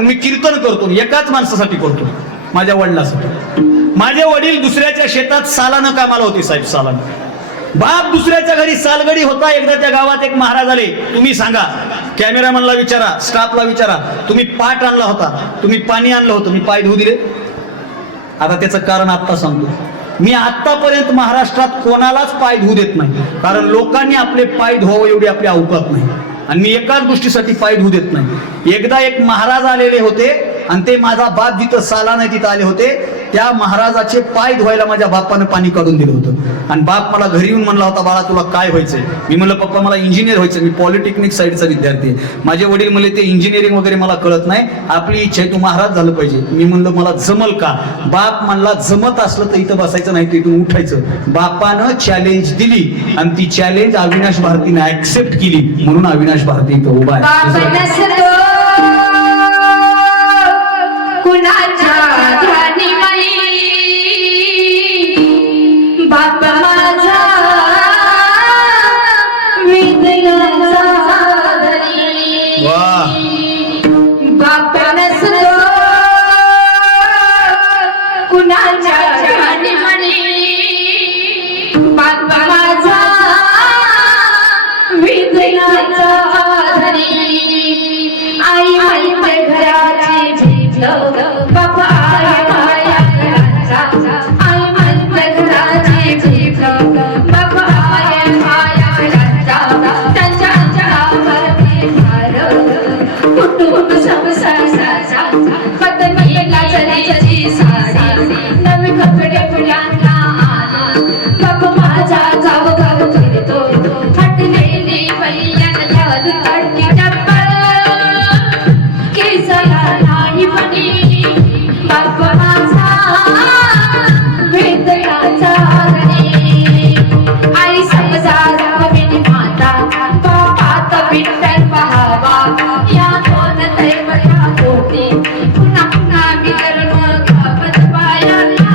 पण मी कीर्तन करतो, एकाच माणसासाठी करतो, माझ्या वडिलांसाठी. माझे वडील दुसऱ्याच्या शेतात सालानं कामाला होते साहेब, सालानं. बाप दुसऱ्याच्या घरी सालगडी होता. एकदा त्या गावात एक महाराज आले. तुम्ही सांगा, कॅमेरामॅनला विचारा, स्टाफला विचारा, तुम्ही पाट आणला होता, तुम्ही पाणी आणलं होतं, मी पाय धुवू दिले? आता त्याचं कारण आत्ता सांगतो. मी आतापर्यंत महाराष्ट्रात कोणालाच पाय धुवू देत नाही, कारण लोकांनी आपले पाय धुवावं एवढी आपली अवकात नाही, आणि मी एकाच गोष्टीसाठी पाय धुवू देत नाही. एकदा एक महाराज आलेले होते आणि ते माझा बाप जिथं सालानं तिथं आले होते, त्या महाराजाचे पाय धुवायला माझ्या बापानं पाणी काढून दिलं होतं. आणि बाप मला घरी येऊन म्हणला होता, बाळा तुला काय व्हायचंय? मी म्हणलं पप्पा मला इंजिनियर व्हायचं, मी पॉलिटेक्निक साईडचा विद्यार्थी आहे. माझे वडील म्हणले ते इंजिनिअरिंग वगैरे मला कळत नाही, आपली इच्छा आहे तू महाराज झालं पाहिजे. मी म्हणलं मला जमल का? बाप म्हणला जमत असलं तर इथं बसायचं नाही, तर इथून उठायचं. बापानं चॅलेंज दिली आणि ती चॅलेंज अविनाश भारतीने ऍक्सेप्ट केली, म्हणून अविनाश भारती इथं उभा आहे. बाप माझा विदयाचा धनी, बाप नसतो कुणाच्या ध्यानी म्हणी, बाप माझा विदयाचा धनी. आई माहिती घराची झिजलं, बाप आई माया घराचा, आई माहिती घराची झिजलं, बाप आई माया घराचा. त्यांच्या अंगावरती भार कुटुंब संसाराचा, पत्नीला जरीची साडी, नवी कपडे फुलांना आली, बाप माझा गाव गाव फिरतो, फाटलेली पहिल्यांदा काढती टप्पल, केसाला नाही म्हणी, बाप माझा वेदनाचा धनी. आई समजा विनी माता, बापात विठ्ठल पहावा, या दोन दैवता पोटी, पुन्हा पुन्हा विदर्भ गावात पायाला,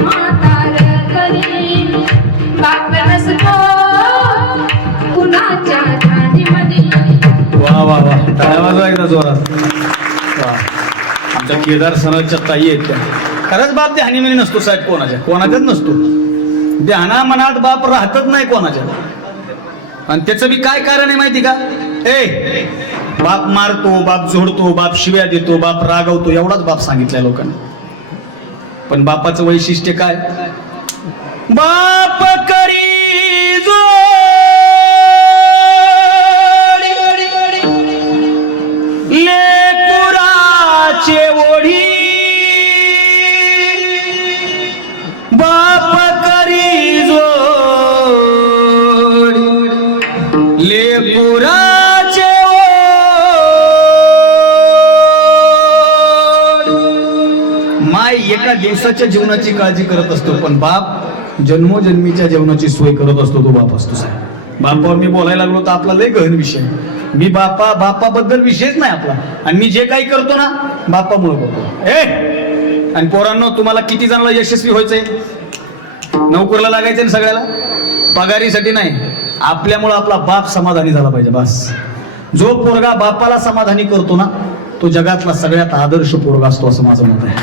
म्हातार करी बाप नसतो कुणाच्या ध्यानी म्हणी. वा वा वा, टाळ्या वाजवा एकदा जोरात. आमच्या केदार सरांच्या ताई आहेत त्या. खरंच बाप ध्यानीमध्ये नसतो साहेब, कोणाच्याच नसतो. ध्याना मनात बाप राहतच नाही कोणाच्या. आणि त्याचं बी काय कारण आहे माहिती का? बाप मारतो, बाप झोडतो, बाप शिव्या देतो, बाप रागवतो, एवढाच बाप सांगितलाय लोकांनी. पण बापाचं वैशिष्ट्य काय? बाप करी जो लेकुराचे ओढी, बाप करी जोड लेकुराचे ओढ. माय एका दिवसाच्या जीवनाची काळजी करत असतो, पण बाप जन्मोजन्मीच्या जेवणाची सोय करत असतो. तो बाप असतो साहेब. बापावर मी बोलायला लागलो तर आपला लय गहन विषय. मी बापाबद्दल विषयच नाही आपला, आणि मी जे काही करतो ना बापामुळे करतो. आणि पोरांनो, तुम्हाला किती जणांना यशस्वी व्हायचंय? नोकरीला लागायचंय ना सगळ्याला? पगारीसाठी नाही, आपल्यामुळे आपला बाप समाधानी झाला पाहिजे बस. जो पोरगा बापाला समाधानी करतो ना, तो जगातला सगळ्यात आदर्श पोरगा असतो, असं माझं मत आहे.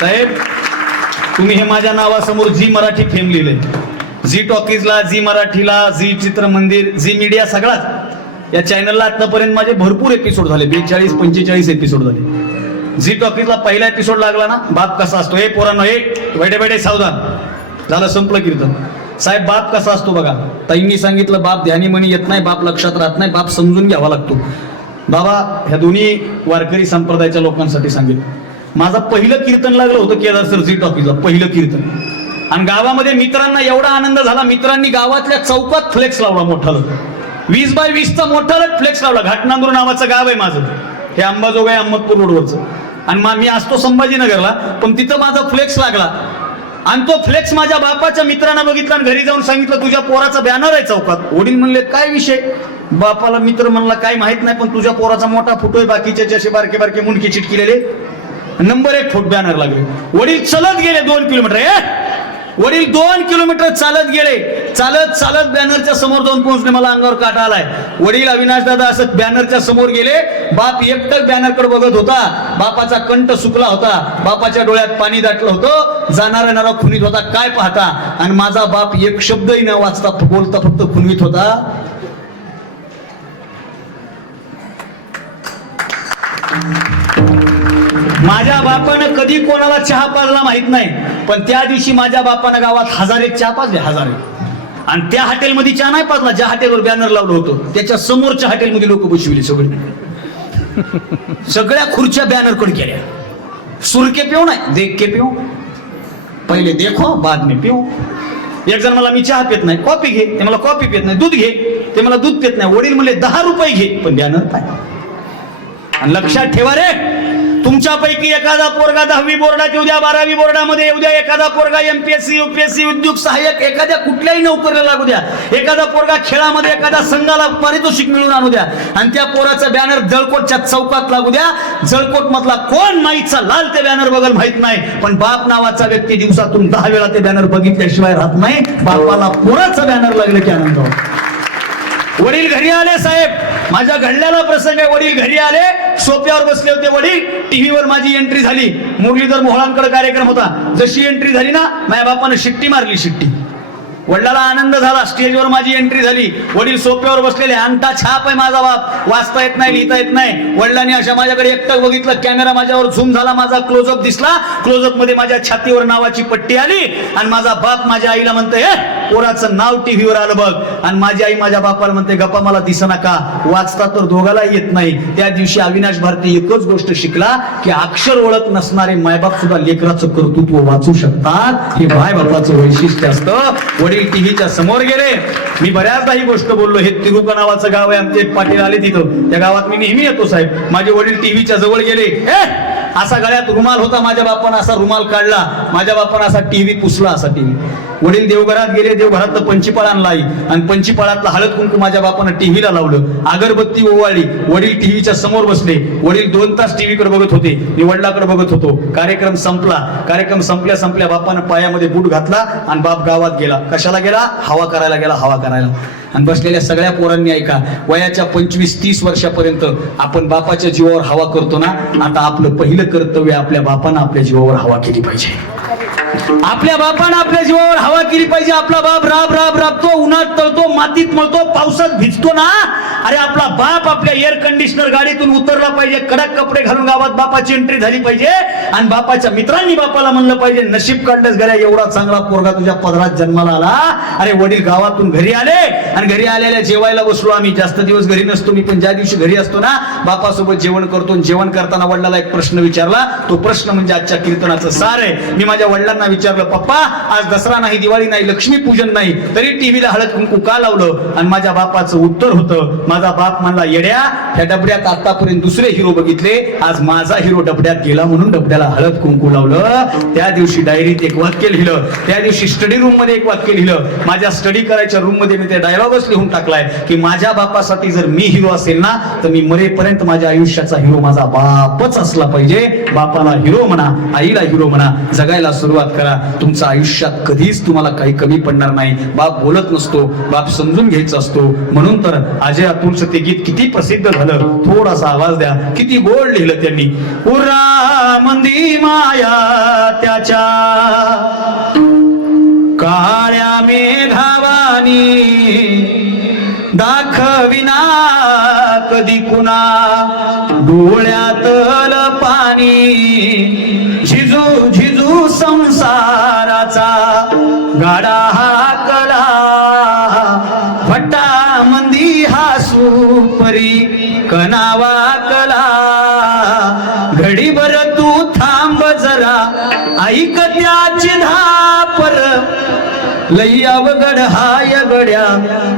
साहेब, तुम्ही हे माझ्या नावासमोर झी मराठी फेम लिहिलंय. झी टॉकीजला, झी मराठीला, झी चित्रमंदिर, झी मीडिया, सगळाच या चॅनलला आतापर्यंत माझे भरपूर एपिसोड झाले. 42-45 एपिसोड झाले. झी टॉकीजला पहिला एपिसोड लागला ना, बाप कसा असतो. हे पोरांनो, हे बैठे बैठे सावधान, झालं संपलं कीर्तन. साहेब, बाप कसा असतो बघा. ताईंनी सांगितलं बाप ध्यानी म्हणी येत नाही, बाप लक्षात राहत नाही, बाप समजून घ्यावा लागतो. बाबा, ह्या दोन्ही वारकरी संप्रदायाच्या लोकांसाठी सांगितलं. माझं पहिलं कीर्तन लागलं होतं केदार सर झी टॉकीजला, पहिलं कीर्तन. आणि गावामध्ये मित्रांना एवढा आनंद झाला, मित्रांनी गावातल्या चौकात फ्लेक्स लावला मोठा, 20x20चा मोठा फ्लेक्स लावला. घाटनांदूर नावाचं गाव आहे माझं, हे अंबाजोगाई अहमदपूर रोडवरचं. आणि मी असतो संभाजीनगरला, पण तिथं माझा फ्लेक्स लागला. आणि तो फ्लेक्स माझ्या बापाच्या मित्रांना बघितला आणि घरी जाऊन सांगितलं तुझ्या पोराचा बॅनर आहे चौकात. वडील म्हणले काय विषय? बापाला मित्र म्हणला काय माहित नाही, पण तुझ्या पोराचा मोठा फोटो आहे, बाकीचे असे बारके बारके मुंडके चिटकिलेले, नंबर 1 फुट बॅनर लागले. वडील चलत गेले 2 किलोमीटर. वडील 2 किलोमीटर चालत गेले, चालत चालत बॅनरच्या समोर जाऊन पोहोचले. मला अंगावर काटा आलाय. वडील अविनाश दादा असं बॅनरच्या समोर गेले. बाप एकटक बॅनरकडे बघत होता. बापाचा कंठ सुकला होता, बापाच्या डोळ्यात पाणी दाटलं होतं. जाणारा येणारा खुनीत होता, काय पाहता. आणि माझा बाप एक शब्दही न वाचता बोलता फक्त खुनवीत होता. माझ्या बापानं कधी कोणाला चहा पाजला माहित नाही, पण त्या दिवशी माझ्या बापानं गावात 1000 चहा पाजले, 1000. आणि त्या हॉटेलमध्ये चहा नाही पाजला ज्या हॉटेलवर बॅनर लावलं होतं. त्याच्या समोरच्या हॉटेलमध्ये लोक बसविले सगळे. सगळ्या खुर्च्या बॅनर कडे केल्या. सुरके पिऊ नाही, देख के पिऊ. पहिले देखो बाद में पिऊ. एक जण मला मी चहा पित नाही, कॉफी घे. ते मला कॉफी पित नाही, दूध घे. ते मला दूध पित नाही. वडील म्हणले 10 रुपये घे, पण बॅनर पाय. आणि लक्षात ठेवा रे, तुमच्यापैकी एखादा पोरगा 10वी बोर्डात येऊ द्या, 12वी बोर्डामध्ये येऊ द्या, एखादा पोरगा MPSC UPSC उद्योग सहाय्यक एखाद्या कुठल्याही नोकरीला लागू द्या, एखादा पोरगा खेळामध्ये एखादा संघाला पारितोषिक मिळवून आणू द्या, आणि त्या पोराचा बॅनर जळकोटच्या चौकात लागू द्या. जळकोट मधला कोण माईचा लाल ते बॅनर बघल माहित नाही, पण बाप नावाचा व्यक्ती दिवसातून 10 वेळा ते बॅनर बघितल्याशिवाय राहत नाही. बापाला पोराचा बॅनर लागलं की आनंद होतो. वडील घरी आले साहेब, माझ्या घडलेला प्रसंग आहे. वडील घरी आले, सोप्यावर बसले होते वडील. टीव्हीवर माझी एंट्री झाली. मुरलीधर मोहळांकडे कार्यक्रम होता. जशी एंट्री झाली ना, माझ्या बापानं शिट्टी मारली, शिट्टी. वडिलाला आनंद झाला. स्टेजवर माझी एंट्री झाली. वडील सोप्यावर बसलेले. अंगठा छाप आहे माझा बाप, वाचता येत नाही, लिहिता येत नाही. वडिलांनी अशा माझ्याकडे एकटक बघितलं. कॅमेरा माझ्यावर झूम झाला, माझा क्लोजअप दिसला. क्लोजअप मध्ये माझ्या छातीवर नावाची पट्टी आली. आणि माझा बाप माझ्या आईला म्हणते, पोराचं नाव टीव्हीवर आलं बघ. आणि माझी आई माझ्या बापाला म्हणते, गप्पा मला दिसना का, वाचता तर दोघाला येत नाही. त्या दिवशी अविनाश भारती एकच गोष्ट शिकला की अक्षर ओळख नसणारे मायबाप सुद्धा लेकराचं कर्तृत्व वाचू शकतात. हे मायबापाचं वैशिष्ट्य असतं. वडील टीव्हीच्या समोर गेले. मी बऱ्याचदा ही गोष्ट बोललो. हे तिरुका नावाचं गाव आहे, आमचे एक पाटील आले तिथं. त्या गावात मी नेहमी येतो साहेब. माझे वडील टीव्हीच्या जवळ गेले. असा गळ्यात रुमाल होता माझ्या बापानं, असा रुमाल काढला. माझ्या बापानं असा टीव्ही पुसला, असा टीव्ही. वडील देवघरात गेले. देवघरातलं पंचीपाळ आणला आई, आणि पंचीपाळातलं हळद कुंकू माझ्या बापानं टीव्हीला लावलं. अगरबत्ती ओवाळली. वडील टीव्हीच्या समोर बसले. वडील 2 तास टीव्हीकडे बघत होते. मी वडिलाकडे बघत होतो. कार्यक्रम संपला. कार्यक्रम संपल्या संपल्या बापानं पायामध्ये बूट घातला आणि बाप गावात गेला. कशाला गेला? हवा करायला गेला, हवा करायला. आणि बसलेल्या सगळ्या पोरांनी ऐका, वयाच्या 25-30 वर्षापर्यंत आपण बापाच्या जीवावर हवा करतो ना. आता आपलं पहिलं कर्तव्य आपल्या बापानं आपल्या जीवावर हवा केली पाहिजे. आपल्या बापानं आपल्या जीवावर हवा केली पाहिजे. आपला बाप राब राब राबतो, उन्हात तळतो, मातीत मळतो, पावसात भिजतो ना. अरे आपला बाप आपल्या एअर कंडिशनर गाडीतून उतरला पाहिजे, कडक कपडे घालून गावात बापाची एंट्री झाली पाहिजे. आणि बापाच्या मित्रांनी बापाला म्हणलं पाहिजे, नशीब काढलंस गड्या, एवढा चांगला पोरगा तुझ्या पदरात जन्माला आला. अरे वडील गावातून घरी आले, आणि घरी आलेल्या जेवायला बसलो आम्ही. जास्त दिवस घरी नसतो मी, पण ज्या दिवशी घरी असतो ना, बापासोबत जेवण करतो. जेवण करताना वडिलाला एक प्रश्न विचारला. तो प्रश्न म्हणजे आजच्या कीर्तनाचं सार आहे. मी माझ्या वडिलांना विचारलं, पप्पा आज दसरा नाही, दिवाळी नाही, लक्ष्मीपूजन नाही, तरी टीव्हीला हळद कुंकू का लावलं? आणि माझ्या बापाचं उत्तर होतं, माझा बाप म्हणला, येड्या, ह्या डबड्यात आतापर्यंत दुसरे हिरो बघितले, आज माझा हिरो डबड्यात गेला म्हणून डबड्याला हळद कुंकू लावलं. त्या दिवशी डायरीत एक वाक्य लिहिलं. त्या दिवशी स्टडी रूम मध्ये एक वाक्य लिहिलं. माझ्या स्टडी करायच्या रूम मध्ये मी ते डायलॉगच लिहून टाकलाय की माझ्या बापासाठी जर मी हिरो असेल ना, तर मी मरेपर्यंत माझ्या आयुष्याचा हिरो माझा बापच असला पाहिजे. बापाला हिरो म्हणा, आईला हिरो म्हणा, जगायला सुरुवात करा. तुमच्या आयुष्यात कधीच तुम्हाला काही कमी पडणार नाही. बाप बोलत नसतो, बाप समजून घ्यायचा असतो. म्हणून तर अजय अतुलचं ते गीत किती प्रसिद्ध झालं. थोडासा आवाज द्या, किती गोड लिहिलं त्यांनी. उरा मंदी माया त्याच्या काळ्या मेघावानी, दाखविना कधी कुणा डोळ्यातल पाणी. झिजू झिजू संसाराचा गाडा हाकला, भट्टा मंदी हासू परी कनावा कला. घडीभर तू थांब जरा, ऐक त्याची धापर, लई अवघड हाय गड्या,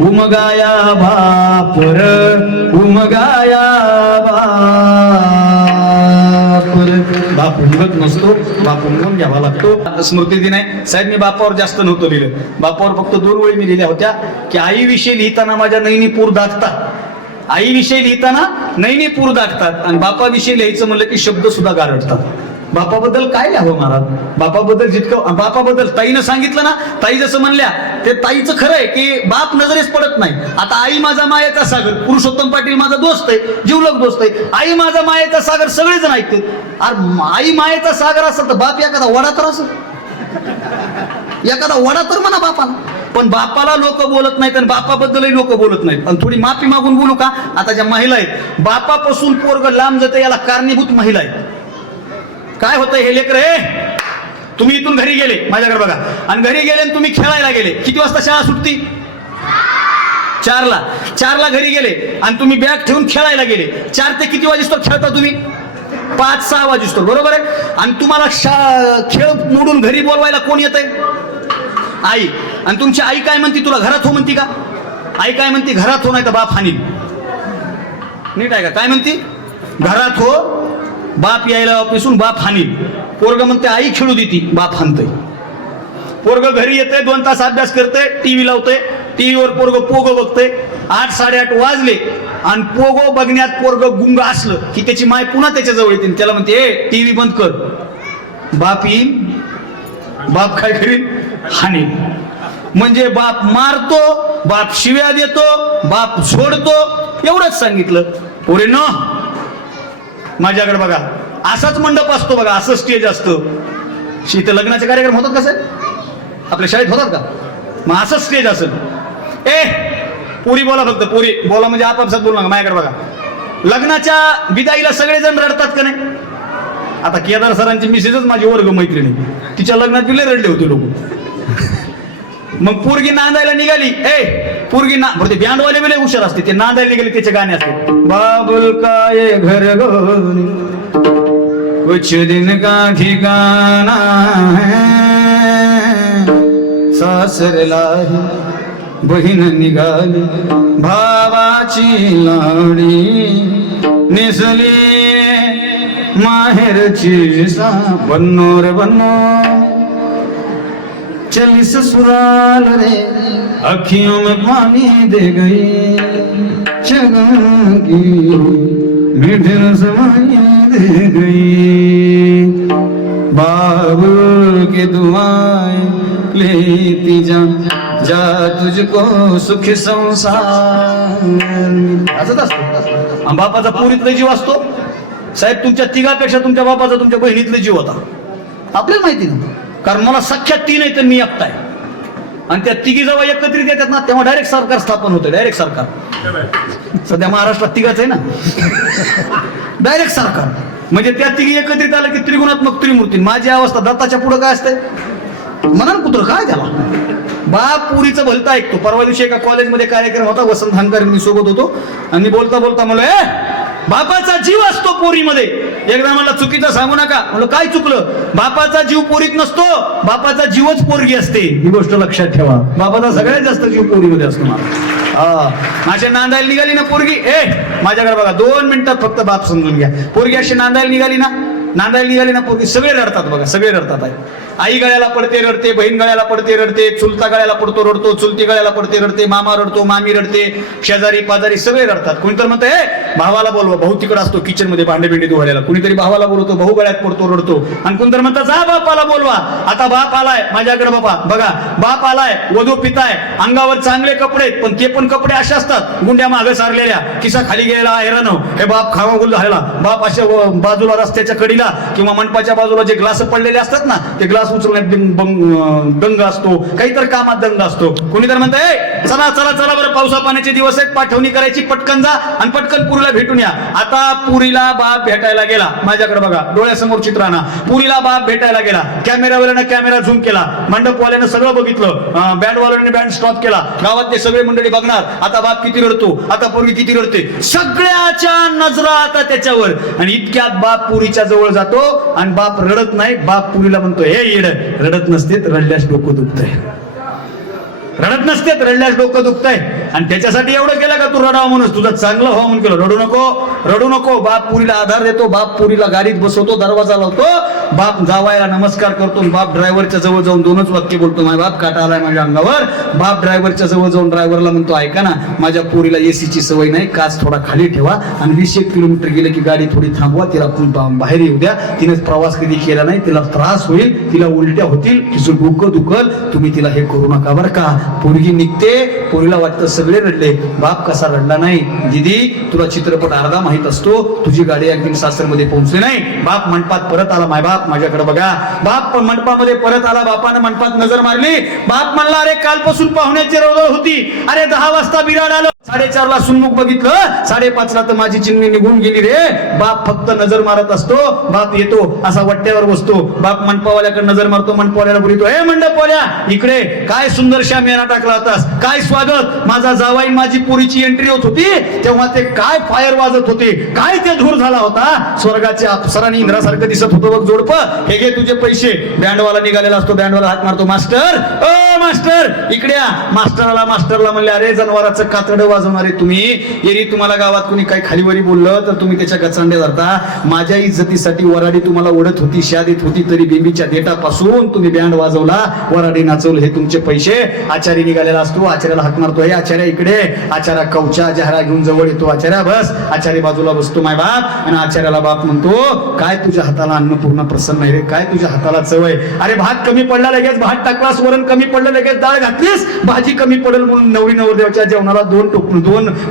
उमगाया बापर, उमगाया बापर. बाप उमगत नसतो, बाप उमगून घ्यावा लागतो. स्मृती दिन आहे साहेब. मी बापावर जास्त नव्हतं लिहिलं. बापावर फक्त 2 ओळी मी लिहिल्या होत्या की आईविषयी लिहिताना माझ्या नैनी पूर दाखतात. आईविषयी लिहिताना नैनी पूर दाखतात, आणि बापाविषयी लिहायचं म्हणलं की शब्द सुद्धा गारडतात. बापाबद्दल काय लिहावं महाराज? बापाबद्दल जितकं बापाबद्दल ताईनं सांगितलं ना, ताई जसं म्हणल्या ते ताईचं खरं आहे की बाप नजरेस पडत नाही. आता आई माझा मायेचा सागर, पुरुषोत्तम पाटील माझा दोस्त आहे, जिवलग दोस्त आहे. आई माझा मायेचा सागर सगळेजण ऐकते. अरे आई मायेचा सागर असेल तर बाप एखादा वडा तर असेल, एखादा वडा तर म्हणा बापाला. पण बापाला लोक बोलत नाहीत आणि बापाबद्दलही लोक बोलत नाहीत. आणि थोडी माफी मागून बोलू का? आता ज्या महिला आहेत, बापापासून पोरग लांब जाते याला कारणीभूत महिला आहेत. काय होतंय हे लेकर, तुम्ही इथून घरी गेले, माझ्याकडे बघा, आणि घरी गेले आणि तुम्ही खेळायला गेले. किती वाजता शाळा सुटती? 4ला घरी गेले आणि तुम्ही बॅग ठेवून खेळायला गेले. 4 ते किती वाजेस्तोर खेळता तुम्ही? 5-6 वाजेस्तोर, बरोबर आहे. आणि तुम्हाला खेळ मोडून घरी बोलवायला कोण येतंय? आई. आणि तुमची आई काय म्हणते? तुला घरात हो म्हणती का? आई काय म्हणते? घरात हो, नाही तर बाप हानील. नीट आहे का? काय म्हणते? घरात हो, बाप यायला ऑफिसून बाप हानील. पोरग म्हणते आई खेळू देती, बाप हानतय. पोरग घरी येते, 2 तास अभ्यास करते, टीव्ही लावते, टीव्हीवर पोरग पोगो बघते. 8-8:30 वाजले आणि पोगो बघण्यात पोरग गुंग असलं की त्याची माय पुन्हा त्याच्या जवळ येते, त्याला म्हणते ए टीव्ही बंद कर. बाप येईल, बाप काय करील? हानील. म्हणजे बाप मारतो, बाप शिव्या देतो, बाप सोडतो. एवढंच सांगितलं. पोरींनो, माझ्याकडे बघा, असाच मंडप असतो बघा, असं स्टेज असतं. इथे लग्नाचे कार्यक्रम होतात कसे? आपल्या शाळेत होतात का? मग असं स्टेज असेल. पुरी बोला, फक्त पुरी बोला, म्हणजे आपापसात बोलू नका. माझ्याकडे बघा, लग्नाच्या विदाईला सगळेजण रडतात का नाही? आता केदार सरांची मिसेसच माझी वर्ग मैत्रिणी, तिच्या लग्नात बिले रडले होते लोक. मग पोरगी नांदायला निघाली, पोरगी ना बरं, ते बँडवाले बिले हुशार असते, ते नांदायला निघाले, त्याचे गाणे असते. बाबुल का ये घर गोरी कुछ दिन का ठिकाना है, सासरला बहीण निघाली, भावाची लाडी नेसली, माहेरची सा बन्नो रे बन्नो, चली ससुराल रे अखियों में पानी दे गई, जगह की मीठे रसमाई दे गई, बाबुल की दुआएं लेती जा तुझको सुख संसार. असंच असतं. बापाचा पुरीतला जीव असतो साहेब. तुमच्या तिघापेक्षा तुमच्या बापाचा तुमच्या बहिणीतला जीव होता. आपल्याला माहिती ना, कारण मला सख्या 3 आहे तर मी एकटा आहे. आणि त्या तिघी जेव्हा एकत्रित येतात ना, तेव्हा डायरेक्ट सरकार स्थापन होतं. डायरेक्ट सरकार सध्या महाराष्ट्रात तिघाच आहे ना. डायरेक्ट सरकार म्हणजे त्या तिघी एकत्रित आलं की त्रिगुणात्मक त्रिमूर्ती. माझी अवस्था दत्ताच्या पुढे काय असते म्हणा कुत्र काय त्याला. बाप पुरीचं भलतं ऐकतो. परवा दिवशी एका कॉलेजमध्ये कार्यक्रम होता, वसंत हानकर मी सोबत होतो, आणि बोलता बोलता म्हणलं बापाचा जीव असतो पोरीमध्ये. एकदा मला चुकीचं सांगू नका. म्हणलं काय चुकलं? बापाचा जीव पोरीत नसतो, बापाचा जीवच पोरगी असते. ही गोष्ट लक्षात ठेवा. बापाचा सगळ्यात जास्त जीव पोरीमध्ये असतो. माझ्या नांदायला निघाली ना पोरगी, माझ्याकडे बघा 2 मिनिटात फक्त बाप समजून घ्या. पोरगी अशी नांदायला निघाली ना पोरगी, सगळे रडतात बघा, सगळे रडतात आहे. आई गळ्याला पडते रडते, बहीण गळ्याला पडते रडते, चुलता गळ्याला पडतो रडतो, चुलती गळ्याला पडते रडते, मामा रडतो, मामी रडते, शेजारी पाजारी सगळे रडतात. कोणीतरी म्हणतं भावाला बोलवा, भाऊ तिकडे असतो किचन मध्ये भांडे बिंडे धुवायला. कुणीतरी भावाला बोलवतो, भाऊ गळ्यात पडतो रडतो. आणि कोणतरी म्हणतात जा बापाला बोलवा. आता बाप आलाय माझ्याकडे बाबा बघा, बाप आलाय, वधू पिताय, अंगावर चांगले कपडे, पण ते पण कपडे असे असतात गुंड्या मागे सारलेल्या, किसा खाली गेलेला हैराण. हे बाप खावा गुल झालेला, बाप अशा बाजूला रस्त्याच्या कडीला किंवा मंडपाच्या बाजूला जे ग्लास पडलेले असतात ना, ते ग्लास उचलण्यात दंग असतो, काहीतरी कामात दंग असतो. कोणी तर म्हणतंय चला चला चला बरं, पावसा पाण्याचे दिवस आहेत, पाठवणी करायची, पटकन जा आणि पटकन पुरीला भेटून या. आता पुरीला बाप भेटायला गेला. माझ्याकडे बघा, डोळ्यासमोर चित्र आणा. पुरीला बाप भेटायला गेला. कॅमेरावाल्यानं कॅमेरा झूम केला, मंडपवाल्यानं सगळं बघितलं, बँडवाल्याने बँड स्टॉप केला, गावातले सगळे मंडळी बघणार. आता बाप किती रडतो, आता पोरगी किती रडते, सगळ्याच्या नजरा आता त्याच्यावर. आणि इतक्यात बाप पुरीच्या जवळ जातो आणि बाप रडत नाही. बाप पुरीला म्हणतो हे येड, रडत नसते रडल्यास डोकं दुखतंय, रडत नसते रडल्यास डोकं दुखतंय. आणि त्याच्यासाठी एवढं केलं का तू रडावं म्हणून, तुझं चांगलं व्हावं म्हणून केलं. रडू नको. बाप पुरीला आधार देतो, बाप पुरीला गाडीत बसवतो, दरवाजा लावतो, बाप जावायला नमस्कार करतो, बाप ड्रायव्हरच्या जवळ जाऊन दोनच वाक्य बोलतो, माझा बाप काटा आलाय माझ्या अंगावर. बाप ड्रायव्हरच्या जवळ जाऊन ड्रायव्हरला म्हणतो, ऐका ना, माझ्या पोरीला एसीची सवय नाही, काच थोडा खाली ठेवा आणि 20 किलोमीटर गेलं की गाडी थोडी थांबवा, तिला बाहेर येऊ द्या, तिने प्रवास कधी केला नाही, तिला त्रास होईल, तिला उलट्या होतील, तिचं डोकं दुखल, तुम्ही तिला हे करू नका बरं का. पोरगी निघते, पोरीला वाटतं सगळे रडले, बाप कसा रडला नाही. दिदी तुला चित्रपट अर्धा माहित असतो, तुझी गाडी अगदी सासरमध्ये पोहोचली नाही. बाप मंडपात परत आला, माय बाप माझ्याकडे बघा. बाप मंडपामध्ये परत आला, बापानं मंडपात नजर मारली. बाप म्हणला, अरे कालपासून पाहुण्याची रवळ होती, अरे 10 वाजता बिराड आलं, 4:30 ला सुनमुख बघितलं, 5:30 ला तर माझी चिमणी निघून गेली रे. बाप फक्त नजर मारत असतो, बाप येतो असा वट्ट्यावर बसतो, बाप मंडपावाल्याकडे नजर मारतो, मंडपावाल्याला बोलतो, हे मंडपवाल्या इकडे, काय सुंदरशा मेना टाकला होतास, काय स्वागत, माझा जावाई माझी पोरीची एंट्री होत होती तेव्हा ते काय फायर वाजत होते, काय ते धूर झाला होता, स्वर्गाच्या अप्सरांनी इंद्रासारखं दिसत होतं बघ जोडप, हे घे तुझे पैसे. बँडवाला निघालेला असतो, बँडवाला हात मारतो, मास्टर ओ मास्टर इकडे या. मास्टरला म्हणले, अरे जनावराचं कातडं वाजवणारे तुम्ही, एरी तुम्हाला गावात कोणी काही खालीवरी बोललं तर तुम्ही त्याच्या गचांडे धरता. माझ्या इज्जतीसाठी वराडी तुम्हाला ओढत होती, शाद येत होती, तरी बेंबीच्या देठापासून तुम्ही बँड वाजवला, वराडी नाचवलं, हे तुमचे पैसे. आचारी निघालेला असतो, आचार्याला हात मारतो, हे आचार्य इकडे. आचार्या कवचा जहरा घेऊन जवळ येतो, आचार्या बस. आचार्य बाजूला बसतो माय बाप, आणि आचार्याला बाप म्हणतो, काय तुझ्या हाताला अन्नपूर्णा प्रसन्न आहे रे, काय तुझ्या हाताला चव आहे, अरे भात कमी पडला लगेच भात टाकलास, वरण कमी पडलं लगेच डाळ घातलीस, भाजी कमी पडेल म्हणून नवरी नवरदेवाच्या जेवणाला 2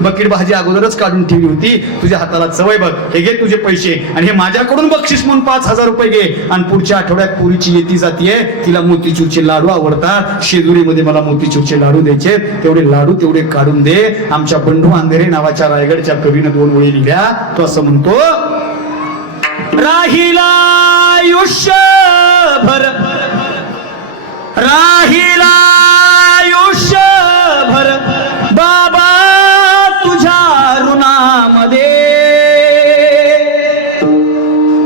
बकेट भाजी अगोदरच काढून ठेवली होती, तुझ्या हाताला चवय बघ, हे घे तुझे पैसे, आणि हे माझ्याकडून बक्षीस म्हणून 5,000 रुपये घे. आणि पुढच्या आठवड्यात पुरीची येती जातीये, तिला मोतीचूरचे लाडू आवडतात, शेजुरीमध्ये मला मोतीचूरचे लाडू द्यायचे, तेवढे लाडू तेवढे काढून दे. आमच्या बंडू अंधेरे नावाच्या रायगडच्या कवीनं 2 ओळी लिहिल्या, तो असं म्हणतो, राहिला आयुष्यभर, राहिला आयुष्यभर बाबा तुझ्या ऋणामध्ये,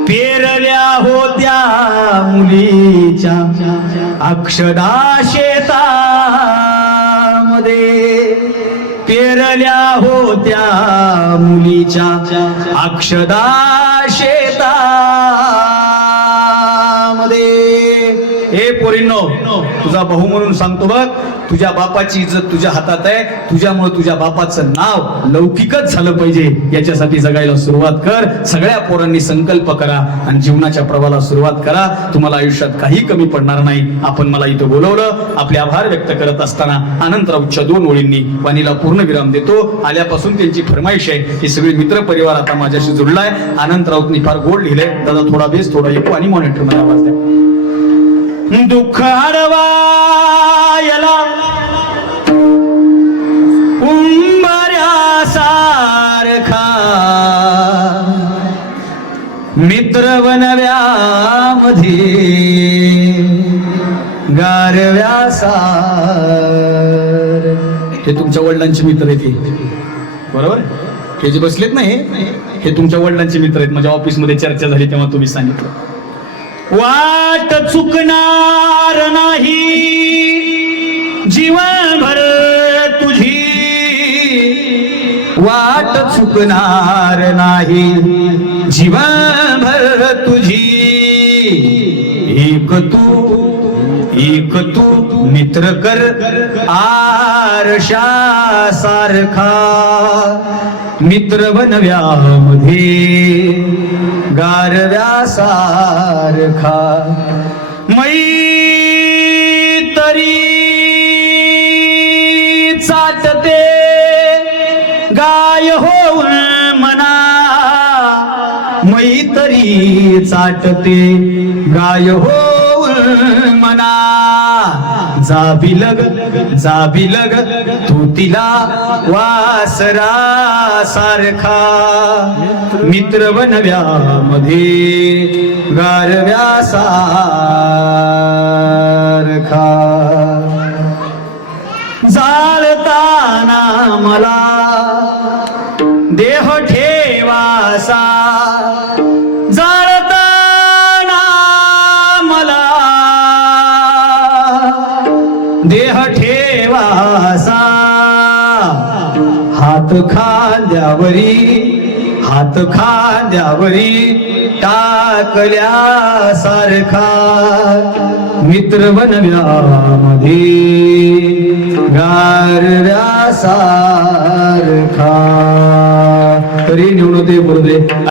पेरल्या होत्या मुलीच्या अक्षदा शेतामध्ये, पेरल्या होत्या मुलीच्या अक्षदा शेतामध्ये. हे पोरींनो, तुझा भाऊ म्हणून सांगतो बघ, तुझ्या बापाची इज्जत तुझ्या हातात आहे, तुझ्यामुळे तुझ्या बापाचं नाव लौकिकच झालं पाहिजे, याच्यासाठी जगायला सुरुवात कर. सगळ्या पोरांनी संकल्प करा आणि जीवनाच्या प्रवाहाला सुरुवात करा, तुम्हाला आयुष्यात काही कमी पडणार नाही. आपण मला इथं बोलवलं, आपले आभार व्यक्त करत असताना आनंदरावच्या 2 ओळींनी वाणीला पूर्ण विराम देतो. आल्यापासून त्यांची फरमाईश आहे, हे सगळे मित्र परिवार आता माझ्याशी जुळलाय. आनंदरावनी फार गोड लिहिलंय, दादा थोडा बेस थोडा येतो आणि मॉनिटर मध्ये आवाज द्या. दुःख अडवायला उंबऱ्यासारखा मित्र बनव्यामध्ये गारव्यासार. हे तुमच्या वडिलांचे मित्र आहेत, बरोबर, हे जे बसलेत ना, हे तुमच्या वडिलांचे मित्र आहेत. माझ्या ऑफिसमध्ये चर्चा झाली तेव्हा तुम्ही सांगितलं, वाट चुकणार नाही जीवनभर तुझी, वाट चुकणार नाही जीवनभर तुझी, एक तू मित्र कर आरशा सारखा, मित्र बनव्यामध्ये गारव्यासारखा. मैत्री चाटते गाय होऊन मना, मैत्री चाटते गाय होऊन मना, जाबिलग तू तिला वासरा सारखा, मित्र बनव्यामध्ये गारव्यासारखा. जाळताना मला देह ठेवासा, जाळताना मला देह ठेवासा, हात खांद्यावरी टाकल्या सारखा मित्र बनव्यामध्ये गारव्या सारखा तरी निवडते बोलू दे